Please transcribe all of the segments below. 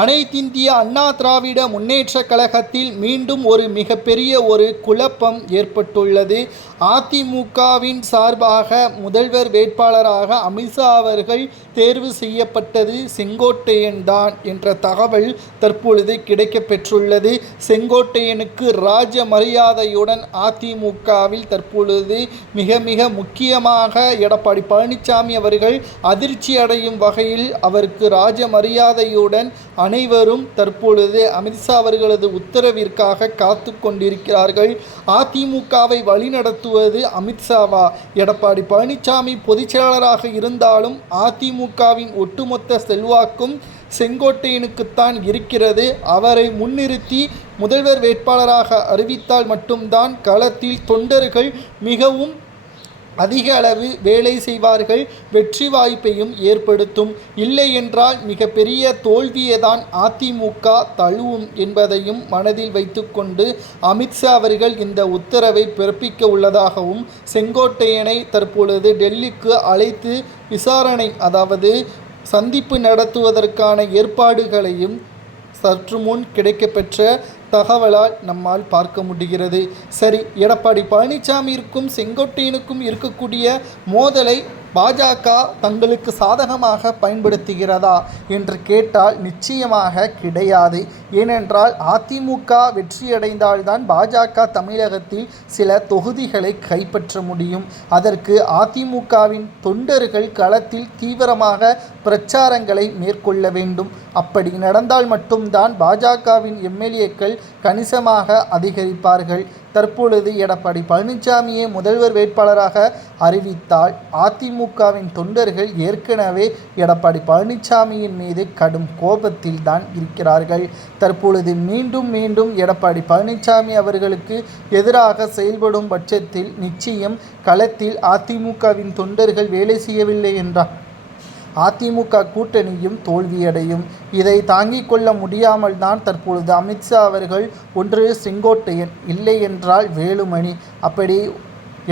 அனைத்திந்திய அண்ணா திராவிட முன்னேற்ற கழகத்தில் மீண்டும் ஒரு மிகப்பெரிய ஒரு குழப்பம் ஏற்பட்டுள்ளது. அதிமுகவின் சார்பாக முதல்வர் வேட்பாளராக அமித்ஷா அவர்கள் தேர்வு செய்யப்பட்டது செங்கோட்டையன் தான் என்ற தகவல் தற்பொழுது கிடைக்கப்பெற்றுள்ளது. செங்கோட்டையனுக்கு ராஜ மரியாதையுடன் அதிமுகவில் தற்பொழுது மிக மிக முக்கியமாக எடப்பாடி பழனிசாமி அவர்கள் அதிர்ச்சி அடையும் வகையில் அவருக்கு ராஜ மரியாதையுடன் அனைவரும் தற்பொழுது அமித்ஷா அவர்களது உத்தரவிற்காக காத்து கொண்டிருக்கிறார்கள். அதிமுகவை வழிநடத்துவது அமித்ஷாவா? எடப்பாடி பழனிசாமி பொதுச்செயலாளராக இருந்தாலும் அதிமுகவின் ஒட்டுமொத்த செல்வாக்கும் செங்கோட்டையனுக்குத்தான் இருக்கிறது. அவரை முன்னிறுத்தி முதல்வர் வேட்பாளராக அறிவித்தால் மட்டும்தான் களத்தில் தொண்டர்கள் மிகவும் அதிக அளவு வேலை செய்வார்கள் வெற்றி வாய்ப்பையும் ஏற்படுத்தும். இல்லை என்றால் மிகப்பெரிய தோல்வியை தான் அதிமுக தழுவும் என்பதையும் மனதில் வைத்துக்கொண்டு அமித்ஷா அவர்கள் இந்த உத்தரவை பிறப்பிக்க உள்ளதாகவும் செங்கோட்டையனை தற்பொழுது டெல்லிக்கு அழைத்து விசாரணை அதாவது சந்திப்பு நடத்துவதற்கான ஏற்பாடுகளையும் சற்று முன் கிடைக்கப்பெற்ற தகவலால் நம்மால் பார்க்க முடிகிறது. சரி எடப்பாடி பழனிசாமிக்கும் செங்கோட்டையனுக்கும் இருக்கக்கூடிய மோதலை பாஜக தங்களுக்கு சாதகமாக பயன்படுத்துகிறதா என்று கேட்டால் நிச்சயமாக கிடையாது. ஏனென்றால் அதிமுக வெற்றியடைந்தால்தான் பாஜக தமிழகத்தில் சில தொகுதிகளை கைப்பற்ற முடியும். அதற்கு அதிமுகவின் தொண்டர்கள் களத்தில் தீவிரமாக பிரச்சாரங்களை மேற்கொள்ள வேண்டும். அப்படி நடந்தால் மட்டும்தான் பாஜகவின் எம்எல்ஏக்கள் கணிசமாக அதிகரிப்பார்கள். தற்பொழுது எடப்பாடி பழனிசாமியை முதல்வர் வேட்பாளராக அறிவித்தால் அதிமுகவின் தொண்டர்கள் ஏற்கனவே எடப்பாடி பழனிசாமியின் மீது கடும் கோபத்தில் தான் இருக்கிறார்கள். தற்பொழுது மீண்டும் மீண்டும் எடப்பாடி பழனிசாமி அவர்களுக்கு எதிராக செயல்படும் பட்சத்தில் நிச்சயம் களத்தில் அதிமுகவின் தொண்டர்கள் வேலை செய்யவில்லை என்றால் அதிமுக கூட்டணியும் தோல்வியடையும். இதை தாங்கிக் கொள்ள முடியாமல் தான் தற்பொழுது அமித்ஷா அவர்கள் ஒன்று செங்கோட்டையன் இல்லை என்றால் வேலுமணி. அப்படி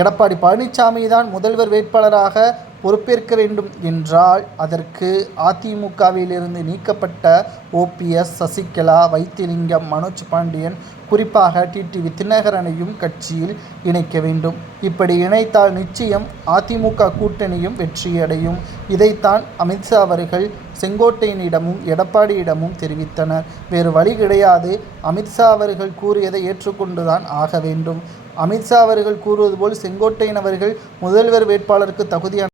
எடப்பாடி பழனிசாமி தான் முதல்வர் வேட்பாளராக பொறுப்பேற்க வேண்டும் என்றால் அதற்கு அதிமுகவிலிருந்து நீக்கப்பட்ட ஓபிஎஸ் சசிகலா வைத்திலிங்கம் மனோஜ் பாண்டியன் குறிப்பாக டிடிவி தினகரனையும் கட்சியில் இணைக்க வேண்டும். இப்படி இணைத்தால் நிச்சயம் அதிமுக கூட்டணியும் வெற்றியடையும். இதைத்தான் அமித்ஷா அவர்கள் செங்கோட்டையனிடமும் எடப்பாடியிடமும் தெரிவித்தனர். வேறு வழி கிடையாது. அமித்ஷா அவர்கள் கூறியதை ஏற்றுக்கொண்டுதான் ஆக வேண்டும். அமித்ஷா அவர்கள் கூறுவது போல் செங்கோட்டையன் அவர்கள் முதல்வர் வேட்பாளருக்கு தகுதியான